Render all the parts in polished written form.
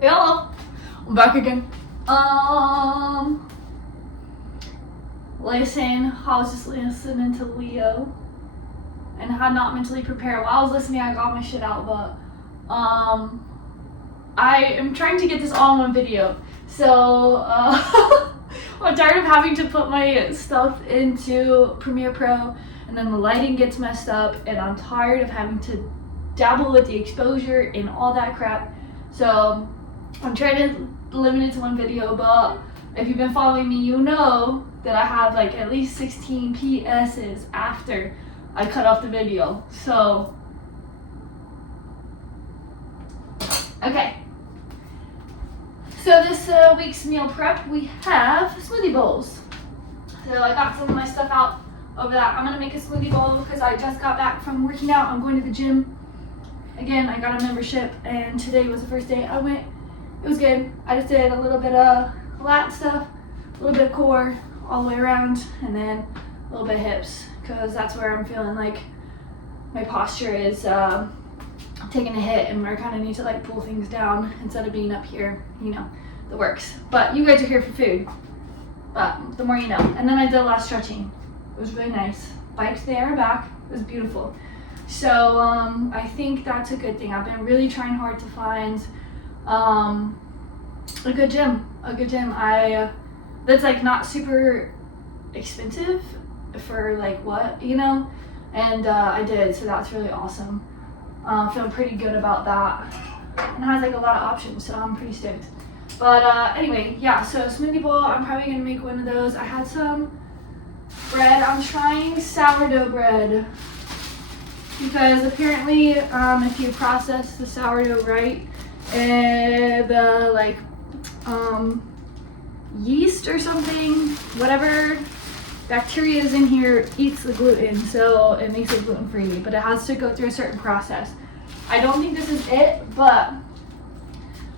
Hello, I'm back again. Listen, I was just listening to Leo and had not mentally prepared. While I was listening, I got my shit out, but I am trying to get this all in one video. So I'm tired of having to put my stuff into Premiere Pro and then the lighting gets messed up, and I'm tired of having to dabble with the exposure and all that crap. So I'm trying to limit it to one video, but if you've been following me, you know that I have like at least 16 PS's after I cut off the video. So, okay. So this week's meal prep, we have smoothie bowls. So I got some of my stuff out over that. I'm gonna make a smoothie bowl because I just got back from working out. I'm going to the gym. Again, I got a membership and today was the first day I went. It was good. I just did a little bit of lat stuff, a little bit of core all the way around, and then a little bit of hips because that's where I'm feeling like my posture is taking a hit and where I kind of need to like pull things down instead of being up here, you know, the works. But you guys are here for food, but the more you know. And then I did a lot of stretching. It was really nice. Biked there and back. It was beautiful. So I think that's a good thing. I've been really trying hard to find a good gym. That's like not super expensive for like what, you know, and I did, so that's really awesome. Feeling pretty good about that, and has like a lot of options, so I'm pretty stoked. But anyway, yeah, so smoothie bowl, I'm probably gonna make one of those. I had some bread. I'm trying sourdough bread because apparently if you process the sourdough right, the like yeast or something, whatever bacteria is in here eats the gluten, so it makes it gluten-free, but it has to go through a certain process. I don't think this is it, but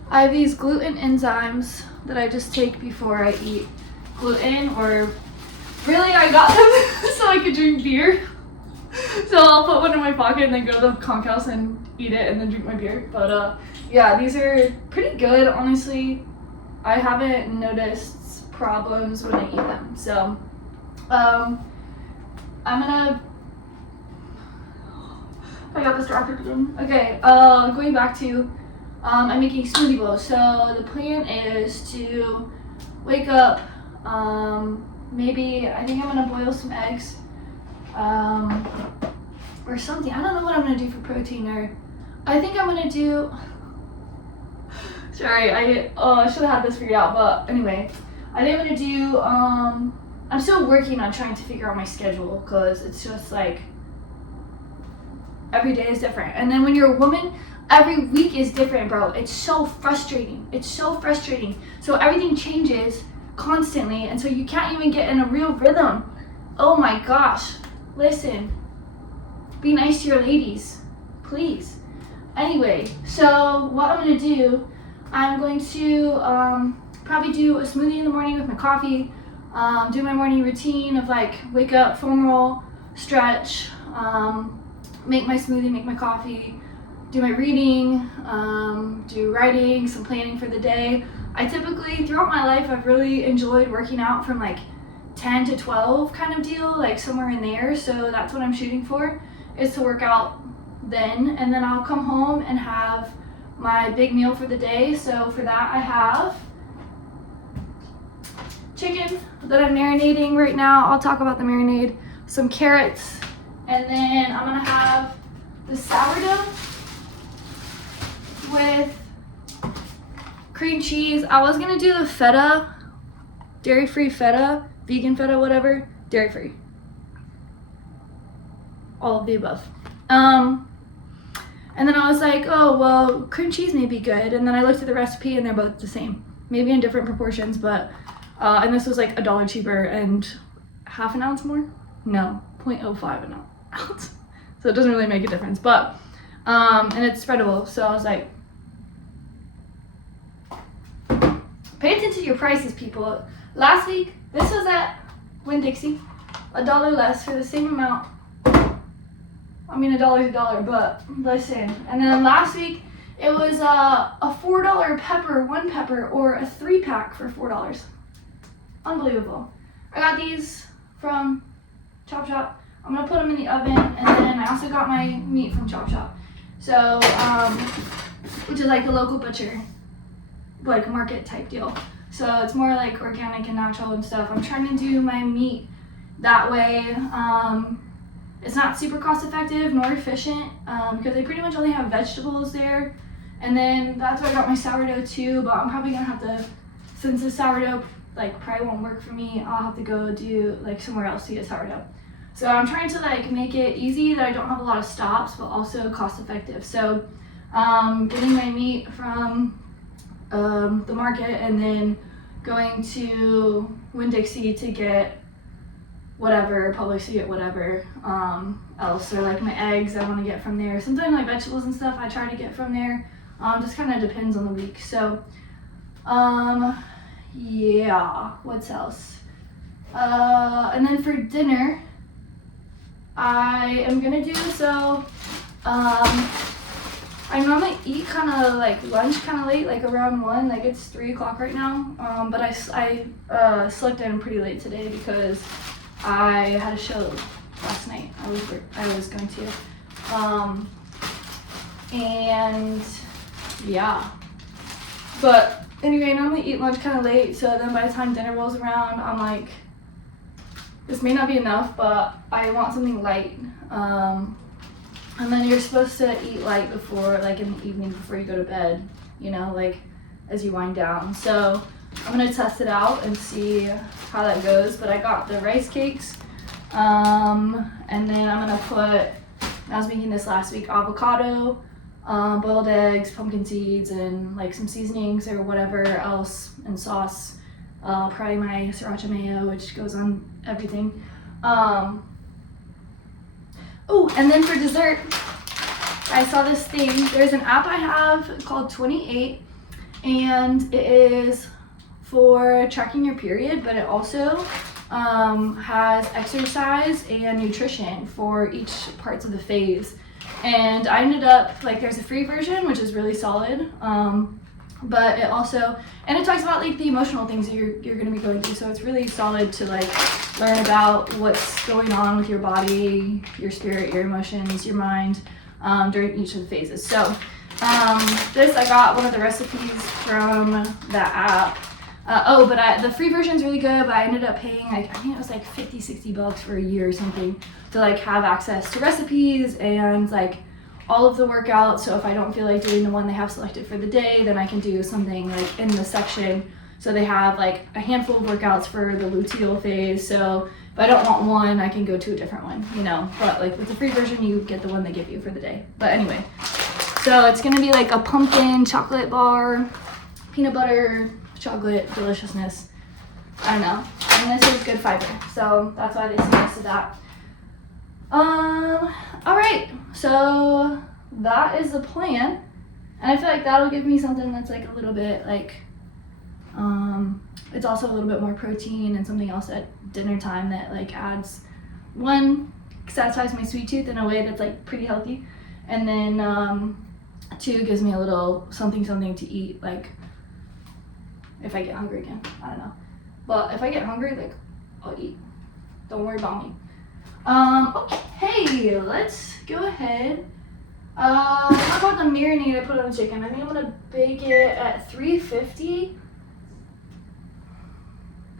I have these gluten enzymes that I just take before I eat gluten, or really I got them so I could drink beer. So I'll put one in my pocket and then go to the conch house and eat it and then drink my beer. But yeah, these are pretty good, honestly. I haven't noticed problems when I eat them. So I'm gonna, I got distracted again. Okay, going back to, I'm making smoothie bowls. So the plan is to wake up, maybe, I think I'm gonna boil some eggs, or something. I don't know what I'm gonna do for protein, or I think I'm gonna do, sorry, I should have had this figured out, but anyway, I think I'm gonna do, I'm still working on trying to figure out my schedule because it's just like every day is different. And then when you're a woman, every week is different, bro. It's so frustrating. It's so frustrating. So everything changes constantly, and so you can't even get in a real rhythm. Oh my gosh. Listen, be nice to your ladies, please. Anyway, so what I'm gonna do, I'm going to probably do a smoothie in the morning with my coffee, do my morning routine of like wake up, foam roll, stretch, make my smoothie, make my coffee, do my reading, do writing, some planning for the day. I typically, throughout my life, I've really enjoyed working out from like 10 to 12 kind of deal, like somewhere in there. So that's what I'm shooting for, is to work out then, and then I'll come home and have my big meal for the day. So for that I have chicken that I'm marinating right now. I'll talk about the marinade, some carrots, and then I'm gonna have the sourdough with cream cheese. I was gonna do the feta, dairy-free feta, vegan feta, whatever, dairy-free. All of the above. And then I was like, oh, well, cream cheese may be good. And then I looked at the recipe and they're both the same. Maybe in different proportions, but, and this was like $1 cheaper and half an ounce more? No, 0.05 an ounce. So it doesn't really make a difference, but, and it's spreadable. So I was like, pay attention to your prices, people. Last week, this was at Winn-Dixie, $1 less for the same amount. I mean, $1 is $1, but listen. And then last week, It was a $4 pepper, one pepper, or a 3-pack for $4. Unbelievable. I got these from Chop Shop. I'm gonna put them in the oven, and then I also got my meat from Chop Shop. So, which is like a local butcher, like market type deal. So it's more like organic and natural and stuff. I'm trying to do my meat that way. It's not super cost effective nor efficient because they pretty much only have vegetables there. And then that's why I got my sourdough too, but I'm probably gonna have to, since the sourdough like probably won't work for me, I'll have to go do like somewhere else to get sourdough. So I'm trying to like make it easy that I don't have a lot of stops, but also cost effective. So getting my meat from the market and then going to Winn-Dixie to get whatever, Publix to get whatever else, or like my eggs I want to get from there. Sometimes my vegetables and stuff I try to get from there. Just kind of depends on the week. So yeah, what's else? And then for dinner, I am gonna do I normally eat kind of like lunch kind of late, like around 1, like it's 3 o'clock right now. But I slept in pretty late today because I had a show last night. I was going to, and yeah. But anyway, I normally eat lunch kind of late, so then by the time dinner rolls around, I'm like, this may not be enough, but I want something light. And then you're supposed to eat light before, like in the evening before you go to bed, you know, like as you wind down. So I'm gonna test it out and see how that goes. But I got the rice cakes, and then I'm gonna put, I was making this last week, avocado, boiled eggs, pumpkin seeds, and like some seasonings or whatever else, and sauce. Probably my sriracha mayo, which goes on everything. Oh, and then for dessert, I saw this thing. There's an app I have called 28, and it is for tracking your period, but it also has exercise and nutrition for each parts of the phase. And I ended up, like, there's a free version, which is really solid, but it also, and it talks about like the emotional things that you're going to be going through, so it's really solid to like learn about what's going on with your body, your spirit, your emotions, your mind during each of the phases. So this, I got one of the recipes from that app. The free version is really good, but I ended up paying like, I think it was like $50-$60 for a year or something to like have access to recipes and like all of the workouts. So if I don't feel like doing the one they have selected for the day, then I can do something like in the section. So they have like a handful of workouts for the luteal phase. So if I don't want one, I can go to a different one, you know. But like with the free version, you get the one they give you for the day. But anyway, so it's gonna be like a pumpkin chocolate bar, peanut butter, chocolate deliciousness. I don't know. And this is good fiber, so that's why they suggested that. All right, so that is the plan, and I feel like that'll give me something that's like a little bit like, it's also a little bit more protein and something else at dinner time that like adds, one, satisfies my sweet tooth in a way that's like pretty healthy, and then 2, gives me a little something to eat, like if I get hungry again. I don't know, but if I get hungry, like I'll eat. Don't worry about me. Okay, let's go ahead. How about the marinade I put on the chicken? I think I'm gonna bake it at 350.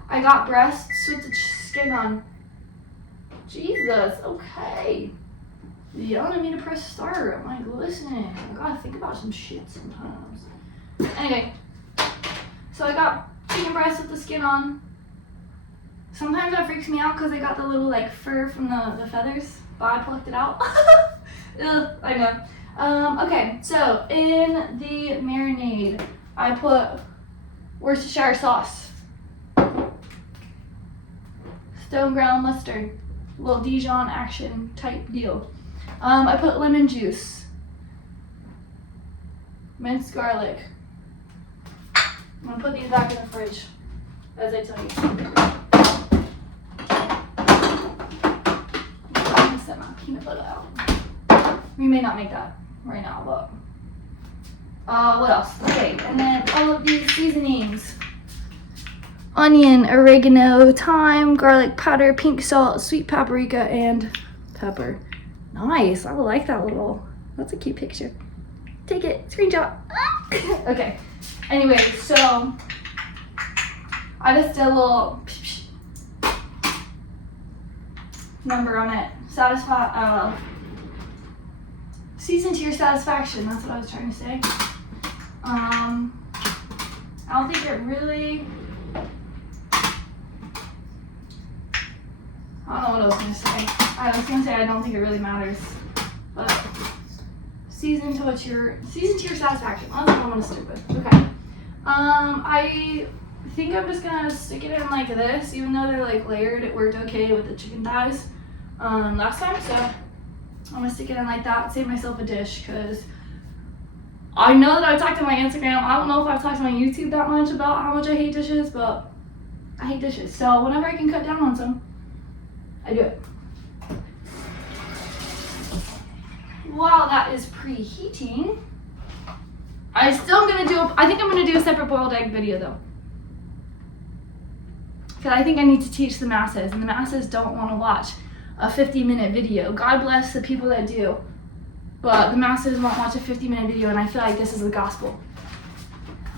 I got breasts with the skin on. Jesus, okay. Yelling at me to press start. I'm like, listen, I gotta think about some shit sometimes. Anyway, so I got chicken breasts with the skin on. Sometimes that freaks me out because I got the little like fur from the feathers, but I plucked it out. Ugh, I know. Okay, so in the marinade, I put Worcestershire sauce, stone ground mustard, little Dijon action type deal. I put lemon juice, minced garlic. I'm gonna put these back in the fridge, as I tell you. Set my peanut butter out. We may not make that right now, but What else? Okay, and then all of these seasonings. Onion, oregano, thyme, garlic powder, pink salt, sweet paprika, and pepper. Nice. I like that little. That's a cute picture. Take it. Screenshot. Okay. Anyway, so I just did a little number on it. Season to your satisfaction. That's what I was trying to say. I don't think it really. I don't know what I was gonna say. I was gonna say I don't think it really matters, but season to your satisfaction. That's what I'm gonna stick with. Okay. I think I'm just gonna stick it in like this, even though they're like layered. It worked okay with the chicken thighs last time, so I'm gonna stick it in like that. Save myself a dish because I know that I've talked on my Instagram. I don't know if I've talked on my YouTube that much about how much I hate dishes, but I hate dishes. So whenever I can cut down on some, I do it. While that is preheating, I think I'm gonna do a separate boiled egg video though. Because I think I need to teach the masses, and the masses don't want to watch a 50-minute video. God bless the people that do, but the masses won't watch a 50-minute video, and I feel like this is the gospel.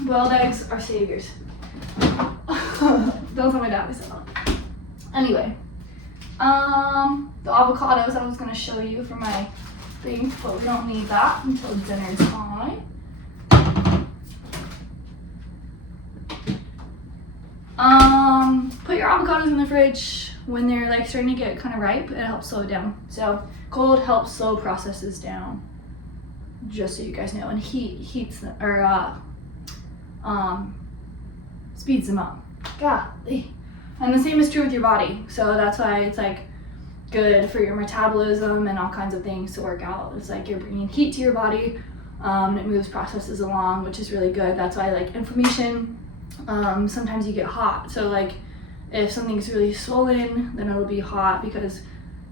Boiled eggs are saviors. Don't tell my dad I said that. Anyway, the avocados I was gonna show you for my thing, but we don't need that until dinner time. Put your avocados in the fridge when they're like starting to get kind of ripe. It helps slow it down. So cold helps slow processes down. Just so you guys know, and heats them, or speeds them up. Golly. And the same is true with your body. So that's why it's like good for your metabolism and all kinds of things to work out. It's like you're bringing heat to your body, and it moves processes along, which is really good. That's why like inflammation, sometimes you get hot. So like if something's really swollen, then it'll be hot because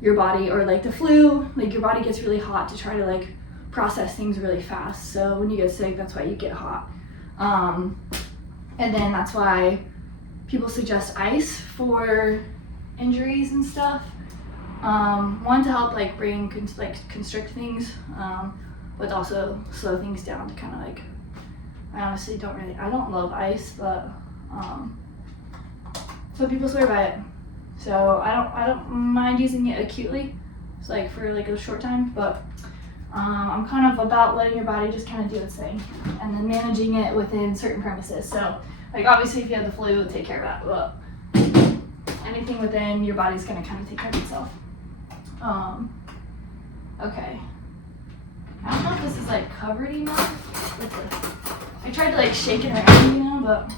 your body, or like the flu, like your body gets really hot to try to like process things really fast. So when you get sick, that's why you get hot. And then that's why people suggest ice for injuries and stuff. One, to help like constrict things, but also slow things down to kind of like, I honestly I don't love ice, but some people swear by it. So I don't mind using it acutely. It's like for like a short time, but I'm kind of about letting your body just kind of do its thing, and then managing it within certain premises. So like obviously if you have the flu, take care of that, but anything within your body's gonna kind of take care of itself. Okay. I don't know if this is like covered enough. I tried to like shake it around, you know, but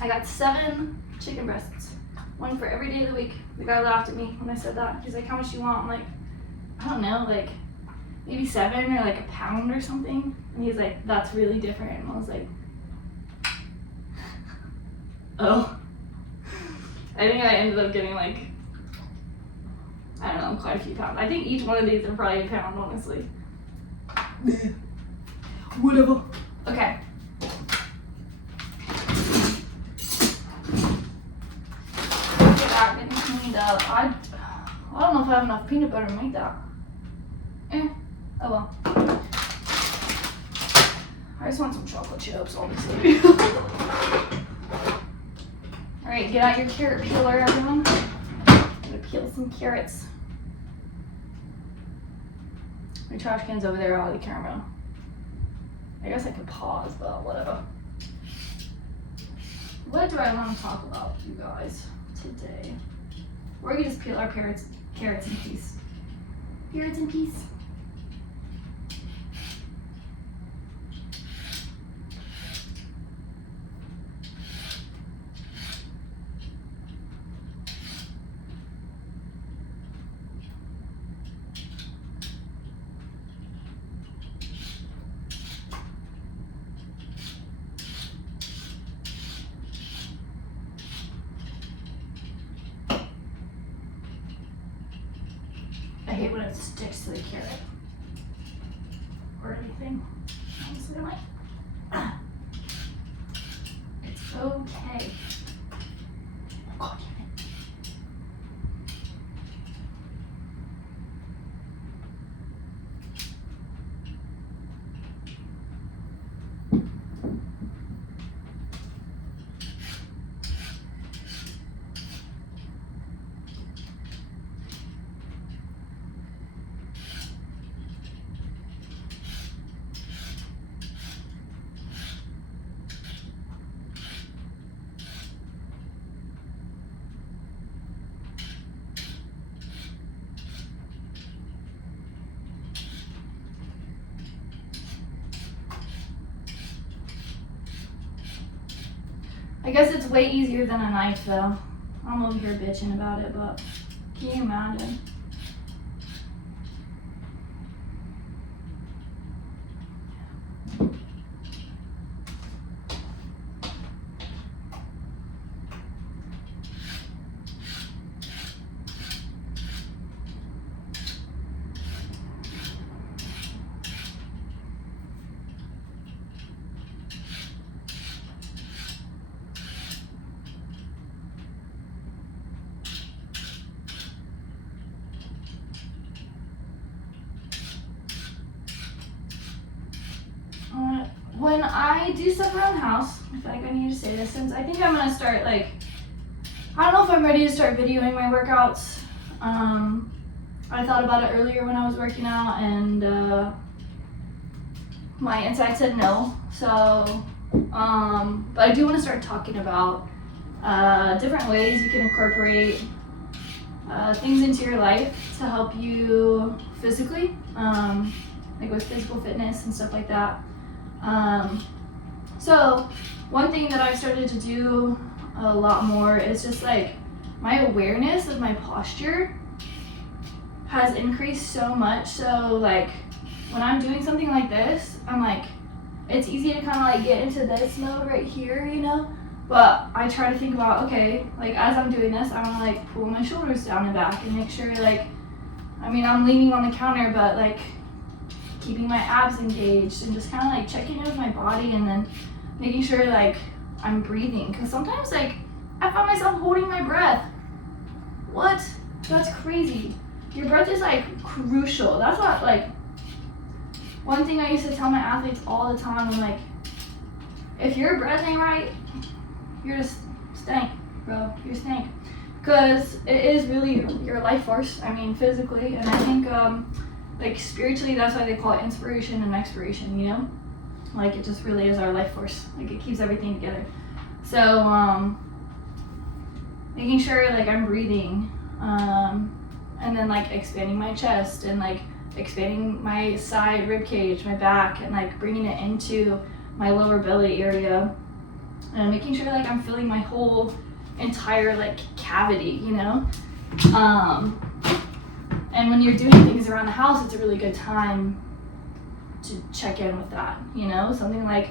I got 7 chicken breasts, one for every day of the week. The guy laughed at me when I said that. He's like, how much do you want? I'm like, I don't know, like maybe 7 or like a pound or something. And he's like, that's really different. And I was like, oh. I think I ended up getting like, I don't know, quite a few pounds. I think each one of these are probably a pound, honestly. Whatever. Okay. Get that getting cleaned up. I don't know if I have enough peanut butter to make that. Oh well. I just want some chocolate chips, honestly. Alright, get out your carrot peeler, everyone. I'm gonna peel some carrots. My trash can's over there out of the camera. I guess I could pause, but whatever. What do I want to talk about, you guys, today? We're gonna just peel our carrots in peace. Carrots in peace. it sticks to the carrot or anything. Honestly, I'm like, it's okay. God damn it. I guess it's way easier than a knife though. I'm over here bitching about it, but can you imagine? When I do stuff around the house, I feel like I need to say this since I think I'm gonna start like, I don't know if I'm ready to start videoing my workouts. I thought about it earlier when I was working out and my inside said no. So, but I do want to start talking about different ways you can incorporate things into your life to help you physically, like with physical fitness and stuff like that. So one thing that I've started to do a lot more is just like my awareness of my posture has increased so much. So like when I'm doing something like this, I'm like, it's easy to kind of like get into this mode right here, you know, but I try to think about, okay, like as I'm doing this, I want to like pull my shoulders down and back and make sure like, I mean, I'm leaning on the counter, but like keeping my abs engaged and just kind of like checking in with my body and then making sure like I'm breathing. Because sometimes like I find myself holding my breath. What? That's crazy. Your breath is like crucial. That's what like, one thing I used to tell my athletes all the time, I'm like, if your breath ain't right, you're just stank, bro. You're stank. Because it is really your life force, I mean physically, and I think like spiritually, that's why they call it inspiration and expiration, you know? Like it just really is our life force. Like it keeps everything together. So making sure like I'm breathing, and then like expanding my chest and like expanding my side rib cage, my back, and like bringing it into my lower belly area, and making sure like I'm filling my whole entire like cavity, you know? And when you're doing things around the house, it's a really good time to check in with that, you know? Something like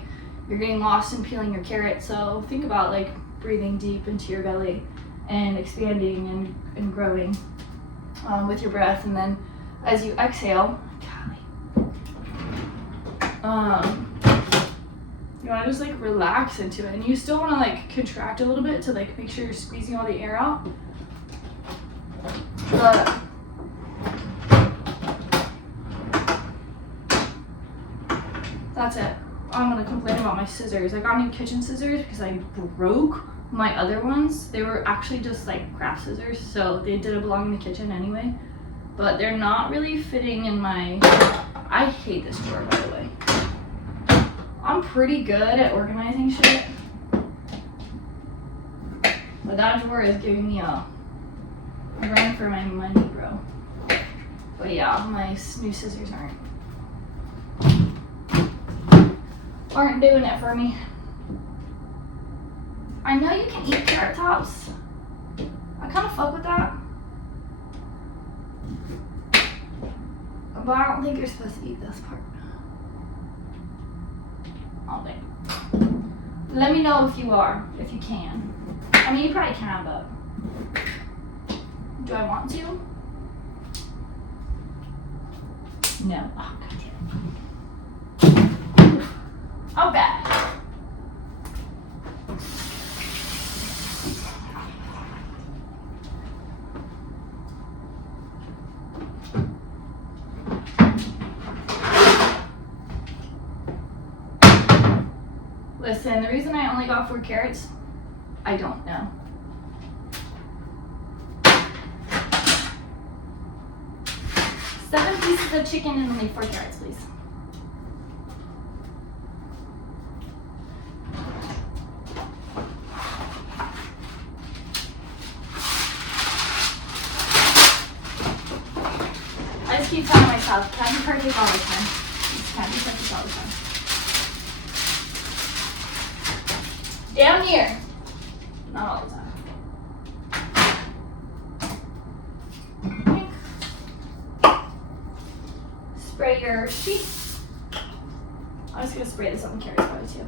you're getting lost in peeling your carrot, so think about like breathing deep into your belly and expanding and growing with your breath. And then as you exhale, you want to just like relax into it, and you still want to like contract a little bit to like make sure you're squeezing all the air out. But that's it. I'm gonna complain about my scissors. I got new kitchen scissors because I broke my other ones. They were actually just like craft scissors, so they didn't belong in the kitchen anyway. But they're not really fitting in my, I hate this drawer, by the way. I'm pretty good at organizing shit, but that drawer is giving me a run for my money, bro. But yeah, my new scissors aren't doing it for me. I know you can eat carrot tops. I kind of fuck with that, but I don't think you're supposed to eat this part. All day. Let me know if you are, if you can. I mean, you probably can, but do I want to? No. Oh, goddamn. Oh, bad. Listen, the reason I only got 4 carrots, I don't know. Seven pieces of chicken and only 4 carrots, please. I just keep telling myself, can't be perfect all the time. Just can't be perfect all the time. Damn near. Not all the time. Spray your sheet. I'm just going to spray this on the carrots probably too.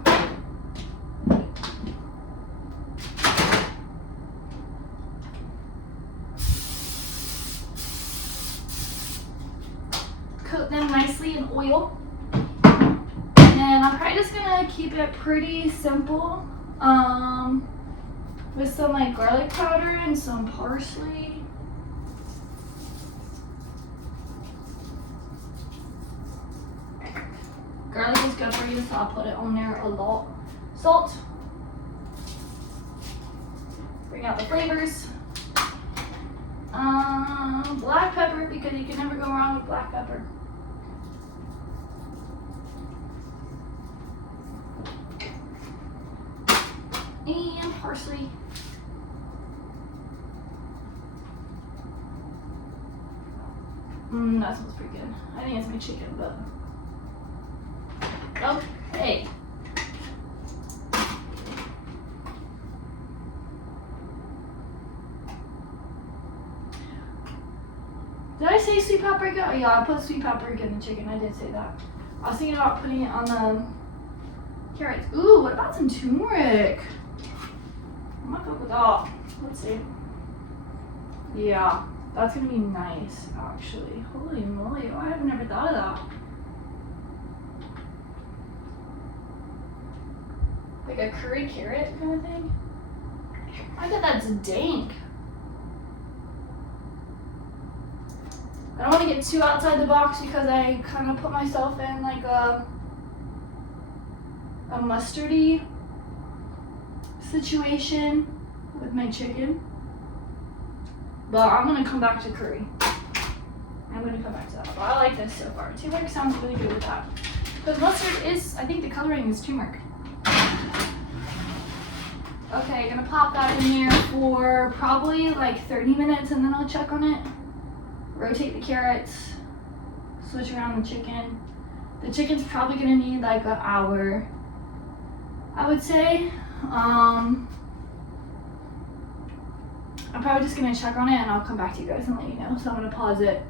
Coat them nicely in oil. And I'm probably just going to keep it pretty simple. With some like garlic powder and some parsley. Garlic is good for you, so I'll put it on there a lot. Salt. Bring out the flavors. Black pepper, because you can never go wrong with black pepper. And parsley. That smells pretty good. I think it's my chicken, but okay. Did I say sweet paprika? Oh yeah, I put sweet paprika in the chicken. I did say that. I was thinking about putting it on the carrots. Ooh, what about some turmeric? I might go with that. Let's see. Yeah, that's gonna be nice, actually. Holy moly, I have never thought of that. Like a curry carrot kind of thing. I bet that's dank. I don't want to get too outside the box because I kind of put myself in like a mustardy situation with my chicken. But I'm going to come back to curry. I'm going to come back to that. But I like this so far. Turmeric sounds really good with that. Because mustard is, I think the coloring is turmeric. Okay, gonna pop that in there for probably like 30 minutes and then I'll check on it. Rotate the carrots, switch around the chicken. The chicken's probably gonna need like an hour, I would say. I'm probably just gonna check on it and I'll come back to you guys and let you know. So I'm gonna pause it.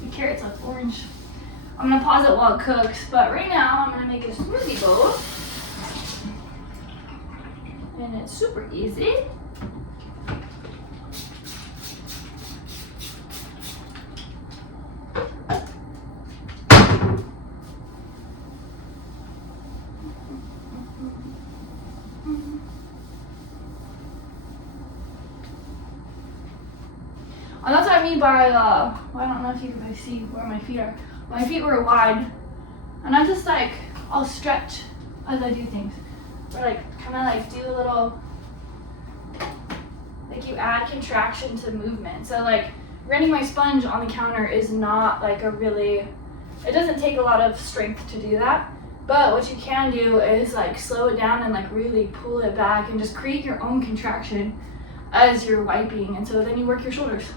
The carrots look orange. I'm gonna pause it while it cooks, but right now I'm gonna make a smoothie bowl. And it's super easy. And that's what I mean by, well, I don't know if you can see where my feet are. My feet were wide, and I just like, I'll stretch as I do things. Or like, kind of like do a little, like you add contraction to movement. So like, running my sponge on the counter is not like a really, it doesn't take a lot of strength to do that. But what you can do is like slow it down and like really pull it back and just create your own contraction as you're wiping. And so then you work your shoulders.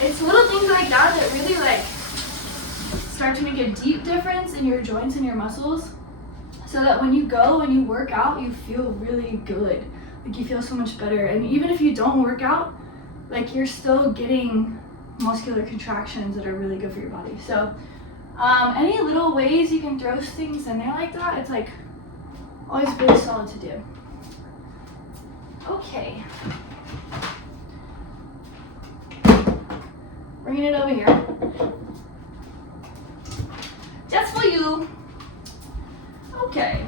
It's little things like that that really like start to make a deep difference in your joints and your muscles, so that when you go and you work out, you feel really good. Like you feel so much better. And even if you don't work out, like you're still getting muscular contractions that are really good for your body. So any little ways you can throw things in there like that, it's like Always really solid to do. Okay. Bringing it over here. Just for you. Okay.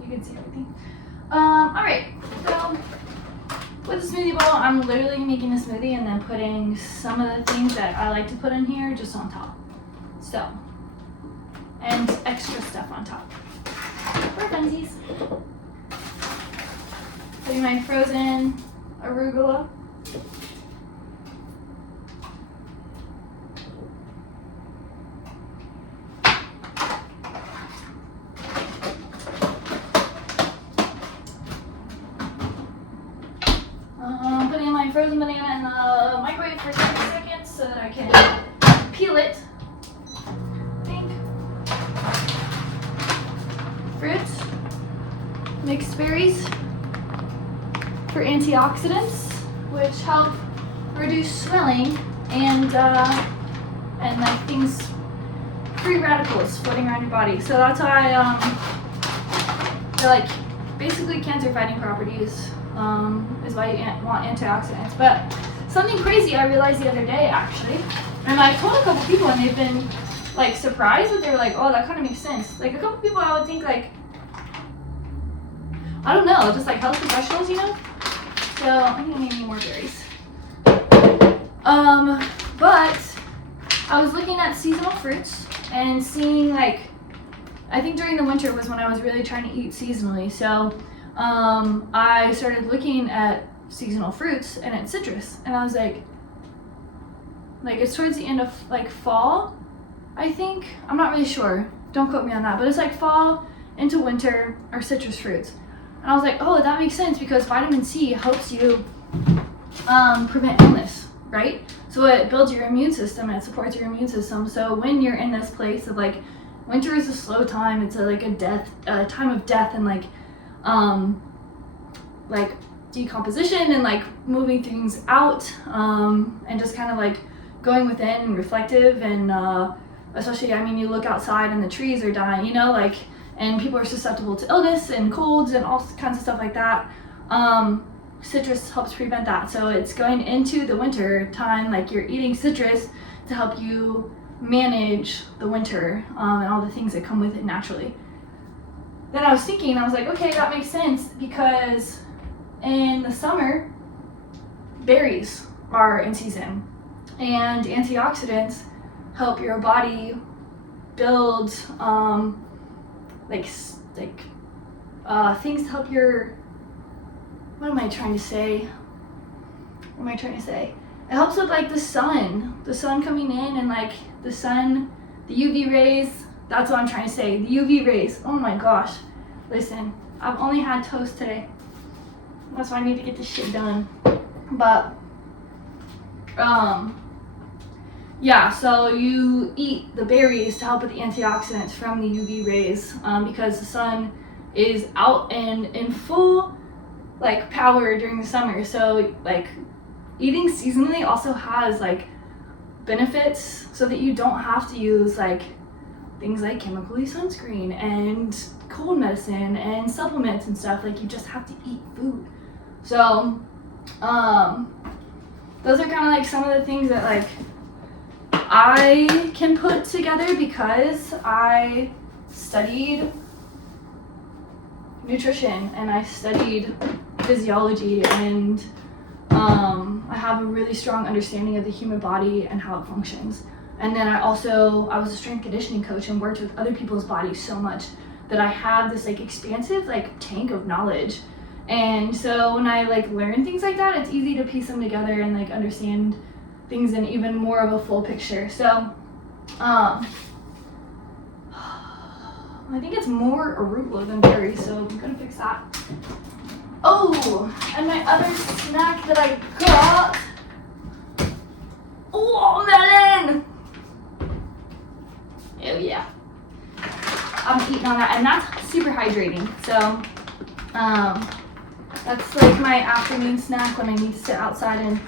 You can see everything. Alright, so with the smoothie bowl, I'm literally making a smoothie and then putting some of the things that I like to put in here just on top. So, and extra stuff on top. For funsies. Putting my frozen arugula. Putting my frozen banana in the microwave for 30 seconds so that I can peel it. Think. Fruits, mixed berries for antioxidants, which help reduce swelling and like things, free radicals floating around your body. So that's why they're like basically cancer-fighting properties. Is why you want antioxidants. But something crazy I realized the other day, actually, and I told a couple people and they've been like surprised, but they were like, oh, that kind of makes sense. Like a couple people I would think like, I don't know, just like health professionals, you know? So I'm gonna need more berries. But I was looking at seasonal fruits and seeing like, I think during the winter was when I was really trying to eat seasonally. So I started looking at seasonal fruits and at citrus, and I was like it's towards the end of like fall, I think. I'm not really sure. Don't quote me on that, but it's like fall into winter are citrus fruits. And I was like, oh, that makes sense because vitamin C helps you prevent illness, right? So it builds your immune system and it supports your immune system. So when you're in this place of like, winter is a slow time, it's a time of death and like decomposition and like moving things out, and just kind of like going within and reflective, and especially, I mean, you look outside and the trees are dying, you know, like, and people are susceptible to illness and colds and all kinds of stuff like that. Citrus helps prevent that. So it's going into the winter time, like you're eating citrus to help you manage the winter, and all the things that come with it naturally. Then I was thinking, I was like, okay, that makes sense because in the summer, berries are in season, and antioxidants help your body build things to help your, what am I trying to say? It helps with like the sun coming in and like the UV rays. That's what I'm trying to say. The UV rays. Oh my gosh. Listen, I've only had toast today. That's why I need to get this shit done. But, yeah, so you eat the berries to help with the antioxidants from the UV rays, because the sun is out and in full, like, power during the summer. So, like, eating seasonally also has, like, benefits so that you don't have to use, like, things like chemically sunscreen and cold medicine and supplements and stuff. Like, you just have to eat food. So, those are kind of like some of the things that like I can put together because I studied nutrition and I studied physiology, and I have a really strong understanding of the human body and how it functions. And then I was a strength conditioning coach and worked with other people's bodies so much that I have this like expansive like tank of knowledge. And so when I like learn things like that, it's easy to piece them together and like understand things in even more of a full picture. So I think it's more arugula than berry, so I'm gonna fix that. Oh, and my other snack that I got. Oh, melon! Oh yeah. I'm eating on that, and that's super hydrating. So, that's like my afternoon snack when I need to sit outside and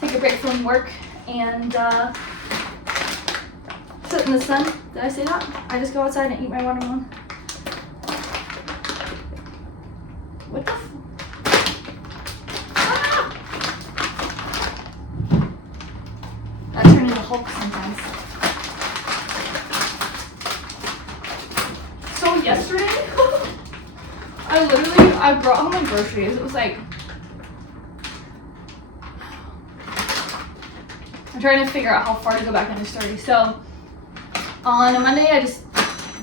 take a break from work and sit in the sun. Did I say that? I just go outside and eat my watermelon. What the I turn into Hulk sometimes. So yesterday, I brought home my groceries. It was like, I'm trying to figure out how far to go back in the story. So on a Monday, I just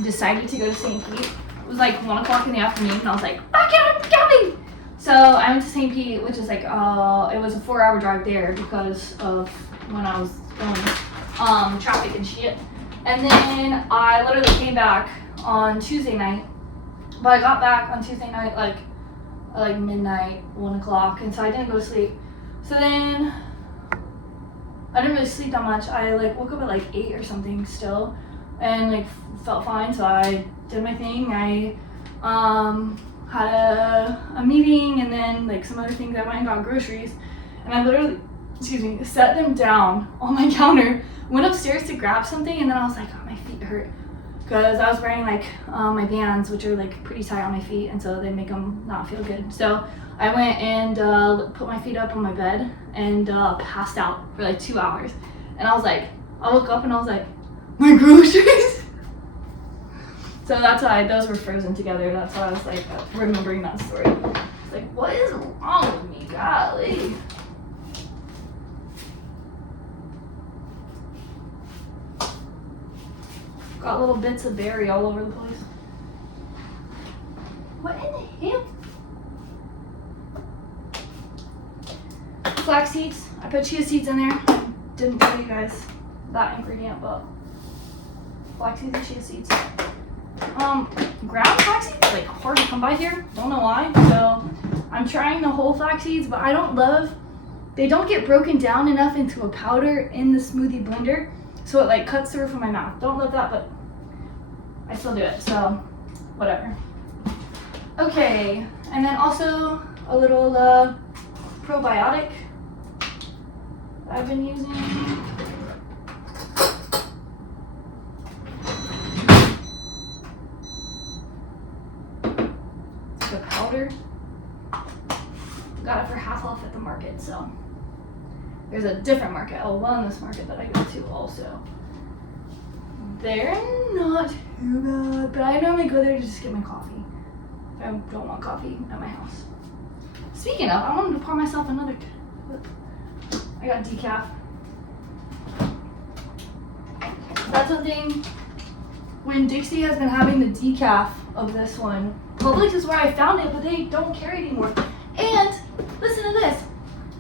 decided to go to St. Pete. It was like 1 o'clock in the afternoon, and I was like, back out of the county! So I went to St. Pete, which is like, it was a 4-hour drive there because of when I was going, traffic and shit. And then I literally came back on Tuesday night, but I got back on Tuesday night like midnight, 1 o'clock, and so I didn't go to sleep. So then I didn't really sleep that much. I like woke up at like 8 or something still, and like felt fine. So I did my thing. I had a meeting, and then like some other things. I went and got groceries, and I literally, set them down on my counter. Went upstairs to grab something, and then I was like, oh, my feet hurt. Because I was wearing like my Vans, which are like pretty tight on my feet, and so they make them not feel good. So I went and put my feet up on my bed and passed out for like 2 hours. And I was like, I woke up and I was like, my groceries? So that's why those were frozen together. That's why I was like remembering that story. It's like, what is wrong with me? Golly. Got little bits of berry all over the place. What in the hell? Flax seeds. I put chia seeds in there. Didn't tell you guys that ingredient, but flax seeds and chia seeds. Ground flax seeds like hard to come by here. Don't know why. So I'm trying the whole flax seeds, but I don't love. They don't get broken down enough into a powder in the smoothie blender, so it like cuts through from my mouth. Don't love that, but I still do it. So whatever. Okay, and then also a little probiotic that I've been using. It's like a powder. Got it for half off at the market, so there's a different market, a wellness market that I go to also. They're not too bad, but I normally go there to just get my coffee. I don't want coffee at my house. Speaking of, I wanted to pour myself another. I got decaf. That's something. When Dixie has been having the decaf of this one, Publix is where I found it, but they don't carry it anymore. And listen to this.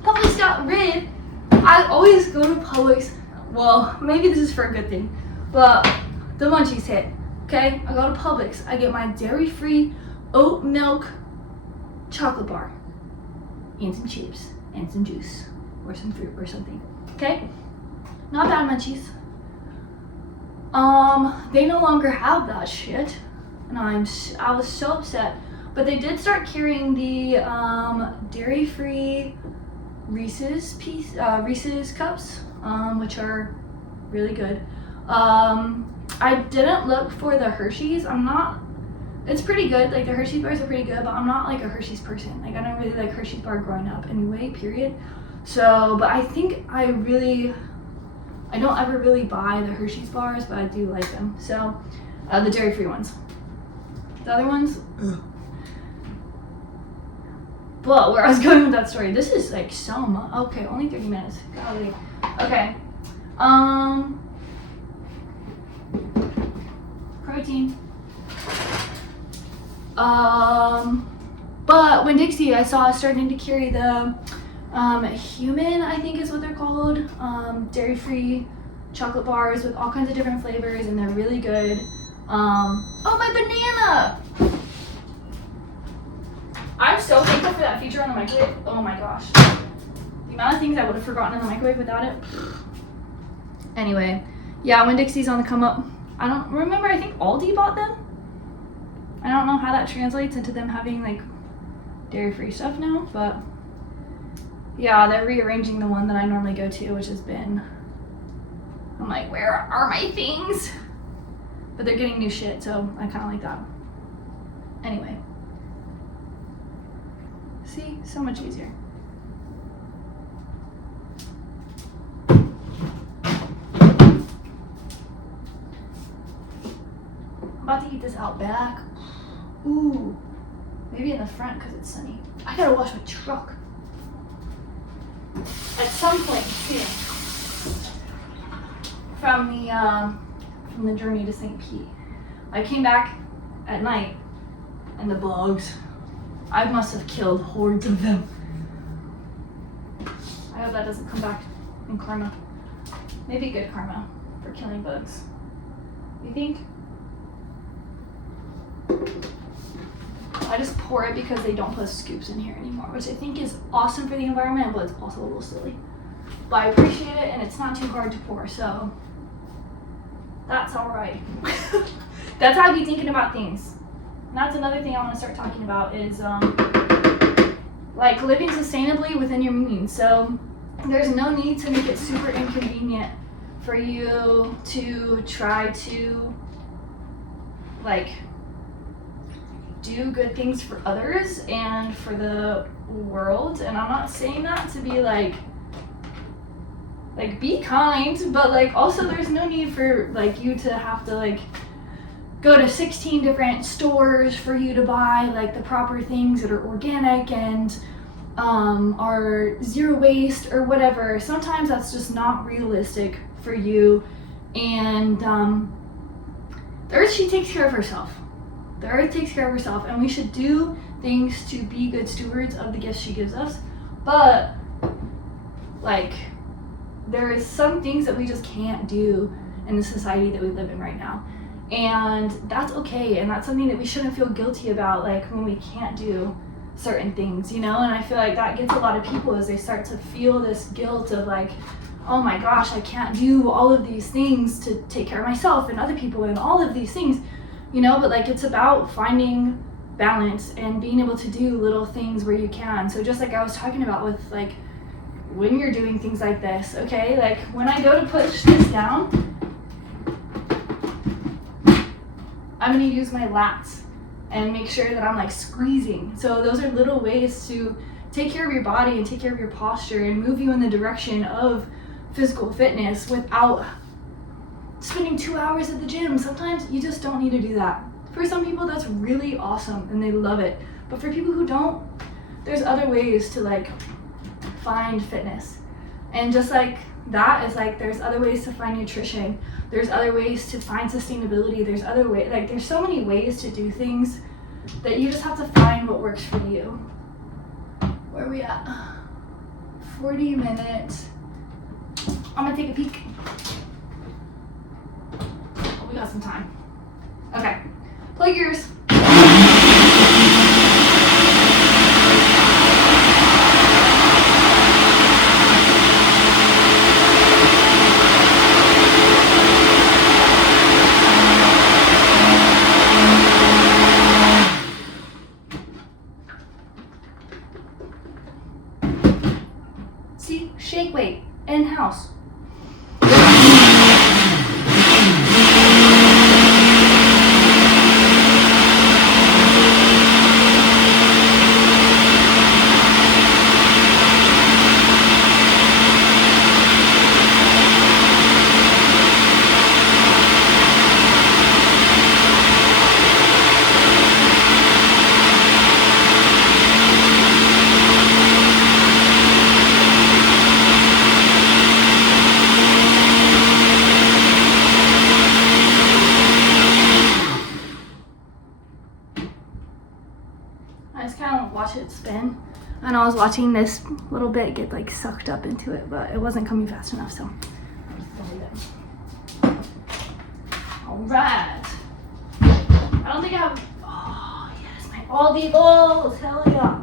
Publix got rid. I always go to Publix. Well, maybe this is for a good thing, but the munchies hit. Okay, I go to Publix. I get my dairy-free oat milk chocolate bar and some chips and some juice or some fruit or something. Okay, not bad munchies. They no longer have that shit, and I was so upset. But they did start carrying the dairy-free Reese's cups, which are really good. I didn't look for the Hershey's. It's pretty good. Like the Hershey's bars are pretty good, but I'm not like a Hershey's person. Like I don't really like Hershey's bar growing up anyway, period. So, but I think I don't ever really buy the Hershey's bars, but I do like them. So, the dairy-free ones. The other ones, ugh. But where I was going with that story, this is like so much. Okay, only 30 minutes. Golly. Okay. Protein. But when Dixie, I saw starting to carry the human, I think is what they're called, dairy-free chocolate bars with all kinds of different flavors, and they're really good. Oh, my banana! I'm so thankful for that feature on the microwave. Oh my gosh. The amount of things I would have forgotten in the microwave without it. Anyway, yeah, Winn-Dixie's on the come up. I don't remember, I think Aldi bought them. I don't know how that translates into them having like dairy-free stuff now, but yeah, they're rearranging the one that I normally go to, which has been, I'm like, where are my things? But they're getting new shit, so I kind of like that. Anyway. See, so much easier. I'm about to eat this out back. Ooh, maybe in the front because it's sunny. I gotta wash my truck. At some point soon. From the journey to St. Pete. I came back at night and the bugs. I must have killed hordes of them. I hope that doesn't come back in karma. Maybe good karma for killing bugs. You think? I just pour it because they don't put scoops in here anymore, which I think is awesome for the environment, but it's also a little silly. But I appreciate it, and it's not too hard to pour, so that's all right. That's how I be thinking about things. And that's another thing I want to start talking about is like living sustainably within your means. So there's no need to make it super inconvenient for you to try to like do good things for others and for the world. And I'm not saying that to be like be kind, but like also there's no need for like you to have to like go to 16 different stores for you to buy like the proper things that are organic and are zero waste or whatever. Sometimes that's just not realistic for you, and the earth, she takes care of herself. The earth takes care of herself, and we should do things to be good stewards of the gifts she gives us. But like there is some things that we just can't do in the society that we live in right now. And that's okay, and that's something that we shouldn't feel guilty about, like when we can't do certain things, you know? And I feel like that gets a lot of people as they start to feel this guilt of like, oh my gosh, I can't do all of these things to take care of myself and other people and all of these things, you know? But like it's about finding balance and being able to do little things where you can. So just like I was talking about with like when you're doing things like this, okay? Like when I go to push this down, I'm gonna use my lats and make sure that I'm like squeezing. So those are little ways to take care of your body and take care of your posture and move you in the direction of physical fitness without spending 2 hours at the gym. Sometimes you just don't need to do that. For some people that's really awesome and they love it. But for people who don't, there's other ways to like find fitness. And just like that is like there's other ways to find nutrition. There's other ways to find sustainability. There's other ways, like there's so many ways to do things that you just have to find what works for you. Where are we at? 40 minutes. I'm gonna take a peek. Oh, we got some time. Okay, plug yours. See, shake weight, in-house. Watch it spin, and I was watching this little bit get like sucked up into it, but it wasn't coming fast enough, so I just delete it. All right, I don't think I have, oh yes, my Aldi goals, hell yeah.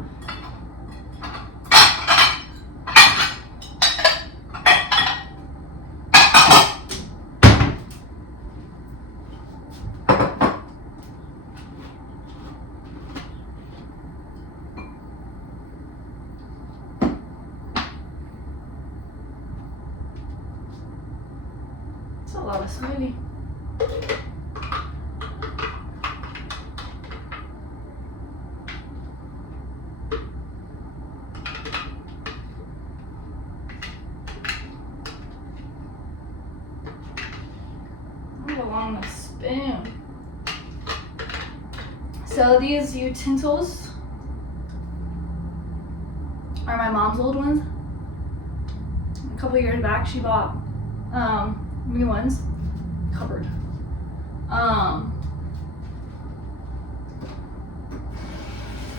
That's a lot of smoothie. Along the spoon. So these utensils are my mom's old ones. A couple years back she bought new ones. Covered.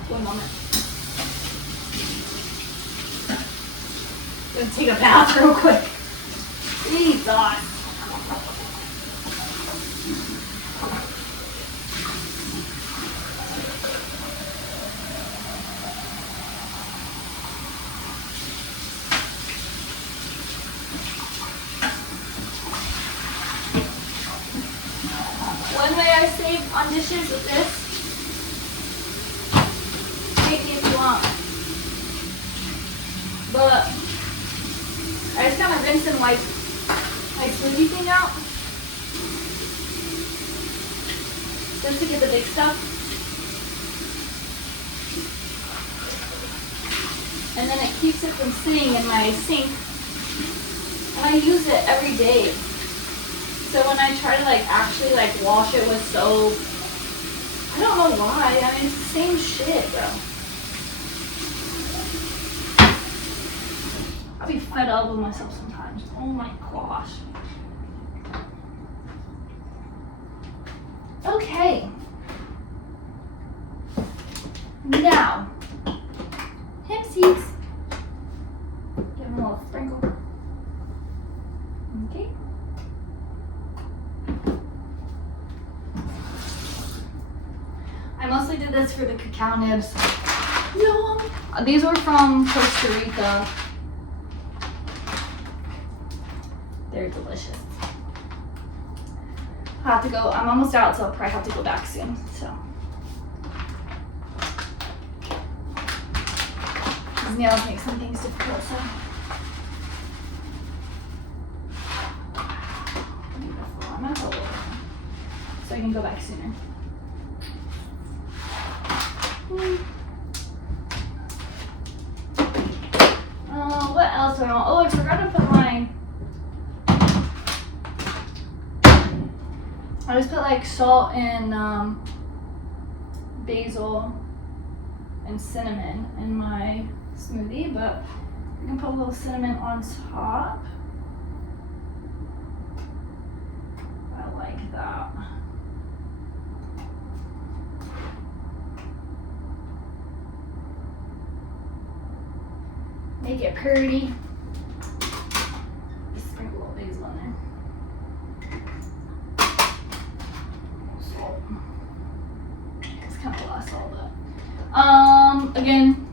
One moment. Gonna take a bath real quick. Jesus. One way I save on dishes with this, take me if you want, but I just kind of rinse and wipe my smoothie thing out just to get the big stuff, and then it keeps it from sitting in my sink, and I use it every day. So when I try to actually wash it with soap, I don't know why. I mean, it's the same shit, bro. I'll be fed up with myself sometimes. Oh my gosh. Okay. Now, hemp seeds. Give them a little sprinkle. Okay. I mostly did this for the cacao nibs. Yum. These were from Costa Rica. They're delicious. I have to go. I'm almost out, so I'll probably have to go back soon. So these nails make some things difficult. So beautiful. I'm gonna hold it so I can go back sooner. What else do I want? Oh, I forgot to put my. I just put salt and basil and cinnamon in my smoothie, but you can put a little cinnamon on top. I like that. Make it pretty. Just sprinkle a little basil in there. Salt. It's kind of a lot of salt though. Again,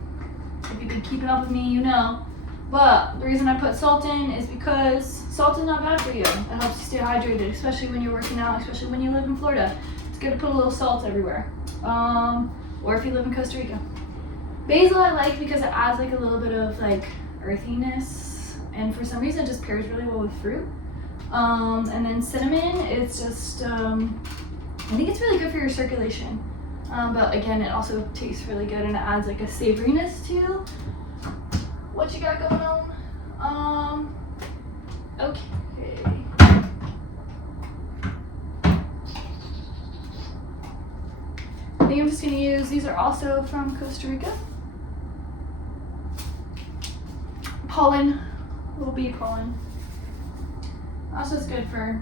if you've been keeping up with me, you know. But the reason I put salt in is because salt is not bad for you. It helps you stay hydrated, especially when you're working out, especially when you live in Florida. It's good to put a little salt everywhere. Or if you live in Costa Rica. Basil I like because it adds a little bit of earthiness, and for some reason it just pairs really well with fruit. And then cinnamon, it's just I think it's really good for your circulation. But again, it also tastes really good and it adds a savoriness to what you got going on. Okay. I think I'm just gonna use, these are also from Costa Rica. Pollen, little bee pollen. Also, it's good for.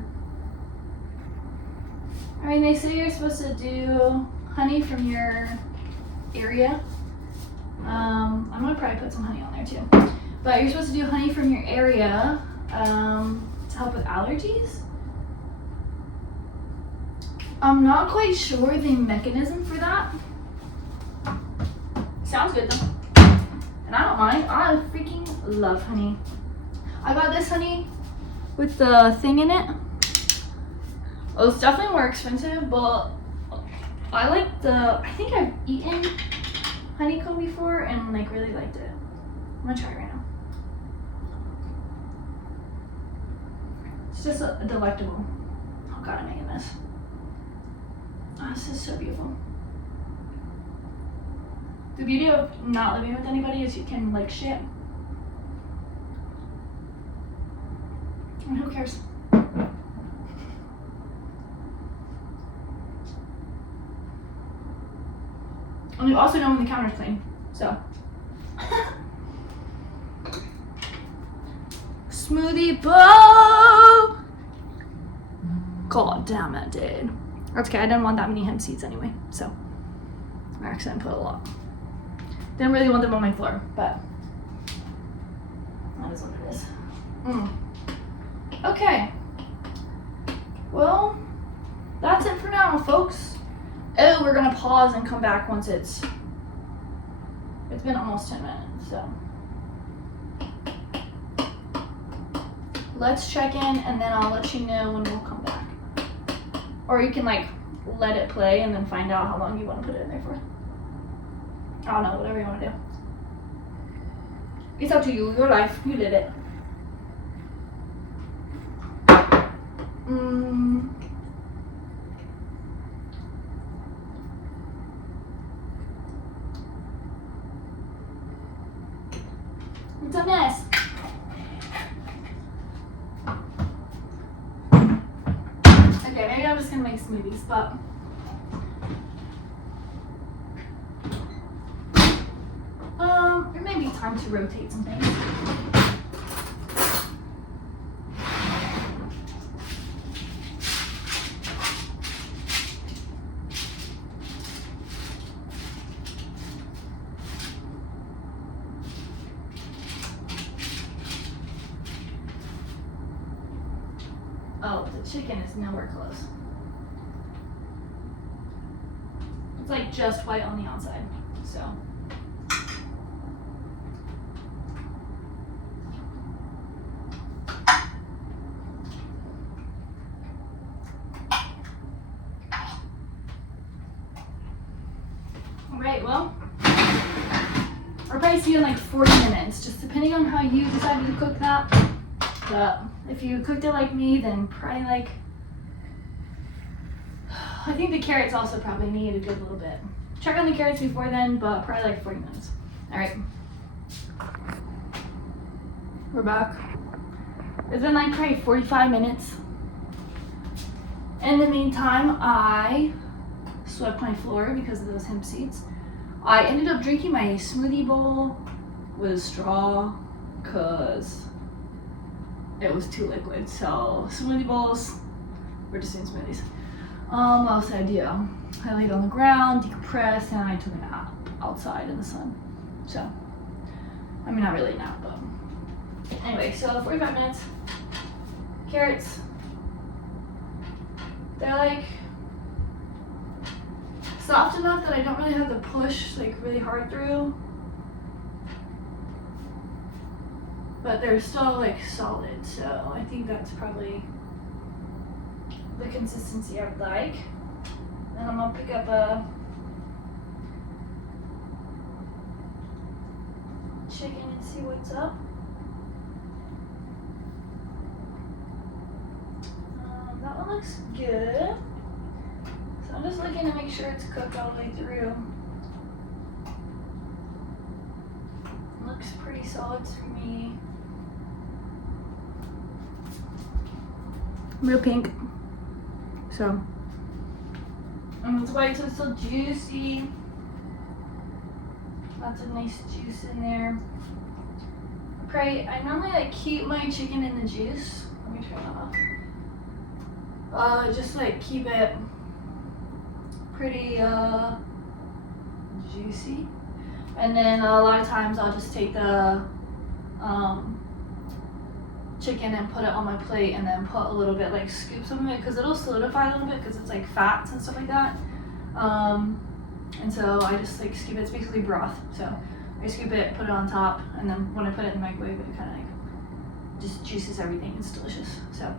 I mean, they say you're supposed to do honey from your area. I'm gonna probably put some honey on there too. But you're supposed to do honey from your area to help with allergies. I'm not quite sure the mechanism for that. Sounds good though. And I don't mind. I freaking love honey. I got this honey with the thing in it. Well, it's definitely more expensive, but I like I think I've eaten honeycomb before and like really liked it. I'm gonna try it right now. It's just delectable. Oh god, I'm making this. Oh, this is so beautiful. The beauty of not living with anybody is you can like shit. And who cares? And you also know when the counter's clean, so. Smoothie bowl! God damn it, dude. That's okay, I didn't want that many hemp seeds anyway, so. I accidentally put a lot. Didn't really want them on my floor, but that is what it is. Okay. Well, that's it for now, folks. Oh, we're gonna pause and come back once it's been almost 10 minutes, so. Let's check in and then I'll let you know when we'll come back. Or you can like let it play and then find out how long you want to put it in there for. I don't know, whatever you want to do. It's up to you, your life, you live it. It's a mess. Okay, maybe I'm just gonna make smoothies, but it may be time to rotate some things. Oh, the chicken is nowhere close. It's like just white on the outside, so. Alright, well, I'll probably see you in like 40 minutes, just depending on how you decided to cook that. But if you cooked it like me, then probably like, I think the carrots also probably need a good little bit. Check on the carrots before then, but probably like 40 minutes. Alright. We're back. It's been like probably 45 minutes. In the meantime, I swept my floor because of those hemp seeds. I ended up drinking my smoothie bowl with a straw because it was too liquid. So smoothie bowls, we're just doing smoothies. What else did I do? I laid on the ground, decompressed, and I took a nap outside in the sun. So, I mean, not really a nap, but anyway, so 45 minutes. Carrots, they're like soft enough that I don't really have to push like really hard through, but they're still like solid, so I think that's probably the consistency I would like. And I'm gonna pick up a chicken and see what's up. That one looks good. So I'm just looking to make sure it's cooked all the way through. Looks pretty solid to me. Real pink. So, and it's white, so it's still juicy. Lots of nice juice in there. Okay, I normally like keep my chicken in the juice. Let me turn that off. Just like keep it pretty juicy. And then a lot of times I'll just take the chicken and put it on my plate, and then put a little bit, like scoop some of it, because it'll solidify a little bit because it's like fats and stuff like that. And so I just like scoop it. It's basically broth. So I scoop it, put it on top, and then when I put it in the microwave, it kind of like just juices everything. It's delicious. So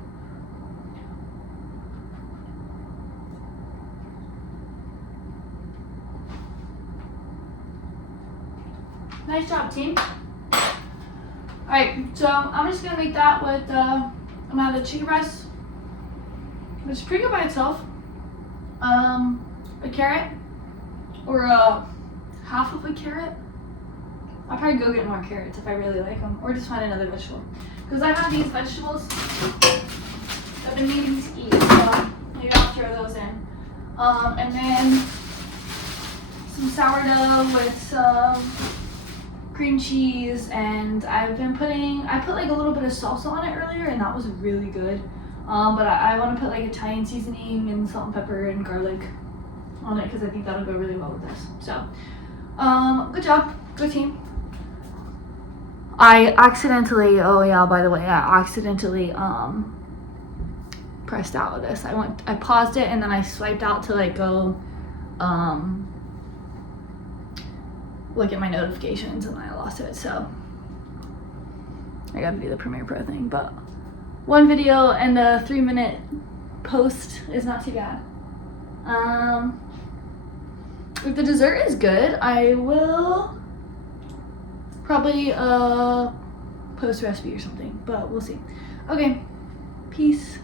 nice job, team. Alright, so I'm just gonna make that with I'm gonna have the chicken breast, which is pretty good by itself. A carrot, or half of a carrot. I'll probably go get more carrots if I really like them, or just find another vegetable. Because I have these vegetables that I've been needing to eat, so maybe I'll throw those in. And then some sourdough with some cream cheese, and I put like a little bit of salsa on it earlier, and that was really good. But I want to put like Italian seasoning and salt and pepper and garlic on it because I think that'll go really well with this. So, good job, good team. I accidentally pressed out of this. I paused it and then I swiped out to like go look at my notifications, and I lost it. So I gotta do the Premiere Pro thing, but one video and a 3-minute post is not too bad. If the dessert is good, I will probably post a recipe or something, but we'll see. Okay, peace.